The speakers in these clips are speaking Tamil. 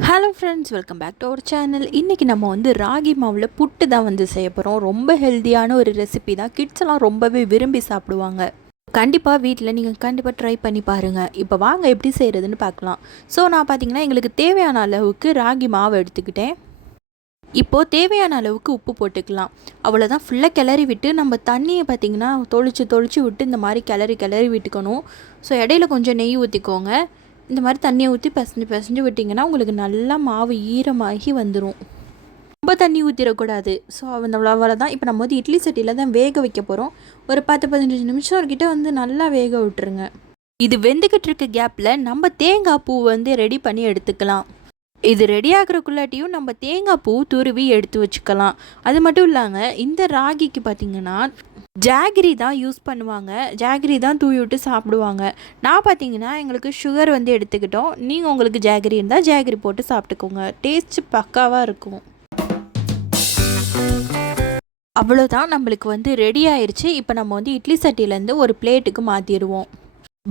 Hello friends, welcome back to our channel. இன்றைக்கி நம்ம வந்து ராகி மாவில் புட்டு தான் வந்து செய்ய போகிறோம். ரொம்ப ஹெல்த்தியான ஒரு ரெசிபி தான். கிட்ஸ் எல்லாம் ரொம்பவே விரும்பி சாப்பிடுவாங்க. கண்டிப்பாக வீட்டில் நீங்கள் கண்டிப்பாக ட்ரை பண்ணி பாருங்கள். இப்போ வாங்க எப்படி செய்கிறதுன்னு பார்க்கலாம். ஸோ நான் பார்த்தீங்கன்னா எங்களுக்கு தேவையான அளவுக்கு ராகி மாவு எடுத்துக்கிட்டேன். இப்போது தேவையான அளவுக்கு உப்பு போட்டுக்கலாம். அவ்வளோதான். ஃபுல்லாக கிளறி விட்டு நம்ம தண்ணியை பார்த்திங்கன்னா தொளிச்சு விட்டு இந்த மாதிரி கிளறி விட்டுக்கணும். ஸோ இடையில கொஞ்சம் நெய் ஊற்றிக்கோங்க. இந்த மாதிரி தண்ணியை ஊற்றி பிசைஞ்சு விட்டிங்கன்னா உங்களுக்கு நல்லா மாவு ஈரமாகி வந்துடும். ரொம்ப தண்ணி ஊற்றிடக்கூடாது. ஸோ அவ்வளோதான். இப்போ நம்ம வந்து இட்லி சட்டியில் தான் வேக வைக்க போகிறோம். ஒரு 10-15 நிமிஷம் கிட்ட வந்து நல்லா வேக விட்டுருங்க. இது வெந்துக்கிட்டு இருக்க கேப்பில் நம்ம தேங்காய் பூ வந்து ரெடி பண்ணி எடுத்துக்கலாம். இது ரெடி ஆகிறக்குள்ளாட்டியும் நம்ம தேங்காய் பூ துருவி எடுத்து வச்சுக்கலாம். அது மட்டும் இல்லாமல் இந்த ராகிக்கு பார்த்திங்கன்னா ஜாகரி தான் யூஸ் பண்ணுவாங்க. ஜாகரி தான் தூவி விட்டு சாப்பிடுவாங்க. நான் பார்த்திங்கன்னா எங்களுக்கு சுகர் வந்து எடுத்துக்கிட்டோம். நீங்கள் உங்களுக்கு ஜாகரி இருந்தால் ஜாகரி போட்டு சாப்பிட்டுக்கோங்க. டேஸ்ட்டு பக்காவாக இருக்கும். அவ்வளோதான், நம்மளுக்கு வந்து ரெடி ஆயிடுச்சு. இப்போ நம்ம வந்து இட்லி சட்டியிலேருந்து ஒரு பிளேட்டுக்கு மாற்றிடுவோம்.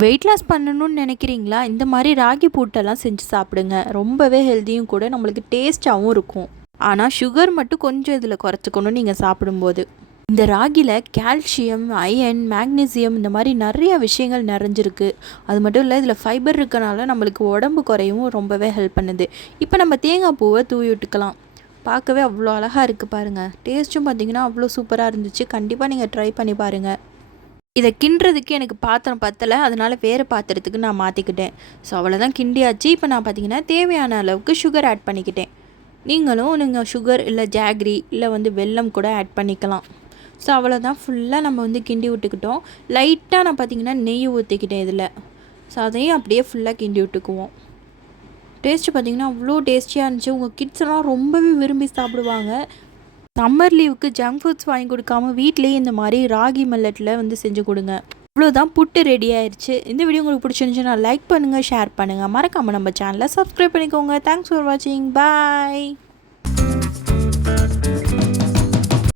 வெயிட் லாஸ் பண்ணணும்னு நினைக்கிறீங்களா? இந்த மாதிரி ராகி பூட்டெல்லாம் செஞ்சு சாப்பிடுங்க. ரொம்பவே ஹெல்த்தியும் கூட, நம்மளுக்கு டேஸ்ட்டாகவும் இருக்கும். ஆனால் சுகர் மட்டும் கொஞ்சம் இதில் குறைச்சிக்கணும் நீங்கள் சாப்பிடும்போது. இந்த ராகியில் கால்சியம், அயன், மேக்னீசியம் இந்த மாதிரி நிறைய விஷயங்கள் நிறைஞ்சிருக்கு. அது மட்டும் இல்லை, இதில் ஃபைபர் இருக்கனால நம்மளுக்கு உடம்பு குறையவும் ரொம்பவே ஹெல்ப் பண்ணுது. இப்போ நம்ம தேங்காய் பூவை தூவி விட்டுக்கலாம். பார்க்கவே அவ்வளோ அழகாக இருக்குது பாருங்கள். டேஸ்ட்டும் பார்த்திங்கன்னா அவ்வளோ சூப்பராக இருந்துச்சு. கண்டிப்பாக நீங்கள் ட்ரை பண்ணி பாருங்கள். இதை கிண்டுறதுக்கு எனக்கு பாத்திரம் பத்தலை, அதனால் வேறு பாத்திரத்துக்கு நான் மாற்றிக்கிட்டேன். ஸோ அவ்வளோதான், கிண்டியாச்சு. இப்போ நான் பார்த்திங்கன்னா தேவையான அளவுக்கு சுகர் ஆட் பண்ணிக்கிட்டேன். நீங்கள் சுகர் இல்லை ஜாகரி இல்லை வந்து வெல்லம் கூட ஆட் பண்ணிக்கலாம். ஸோ அவ்வளோதான், ஃபுல்லாக நம்ம வந்து கிண்டி விட்டுக்கிட்டோம். லைட்டாக நான் பார்த்திங்கன்னா நெய் ஊற்றிக்கிட்டேன் இதில். ஸோ அதையும் அப்படியே ஃபுல்லாக கிண்டி விட்டுக்குவோம். டேஸ்ட்டு பார்த்திங்கன்னா அவ்வளோ டேஸ்டியாக இருந்துச்சு. உங்கள் கிட்ஸ் எல்லாம் ரொம்பவே விரும்பி சாப்பிடுவாங்க. சம்மர் லீவுக்கு ஜங்க் ஃபுட்ஸ் வாங்கி கொடுக்காமல் வீட்டிலேயே இந்த மாதிரி ராகி மில்லட்டில் வந்து செஞ்சு கொடுங்க. அவ்வளோதான், புட்டு ரெடி ஆயிடுச்சு. இந்த வீடியோ உங்களுக்கு பிடிச்சிருந்துச்சுன்னா லைக் பண்ணுங்கள், ஷேர் பண்ணுங்கள். மறக்காமல் நம்ம சேனலை சப்ஸ்கிரைப் பண்ணிக்கோங்க. தேங்க்ஸ் ஃபார் வாட்சிங். பாய்.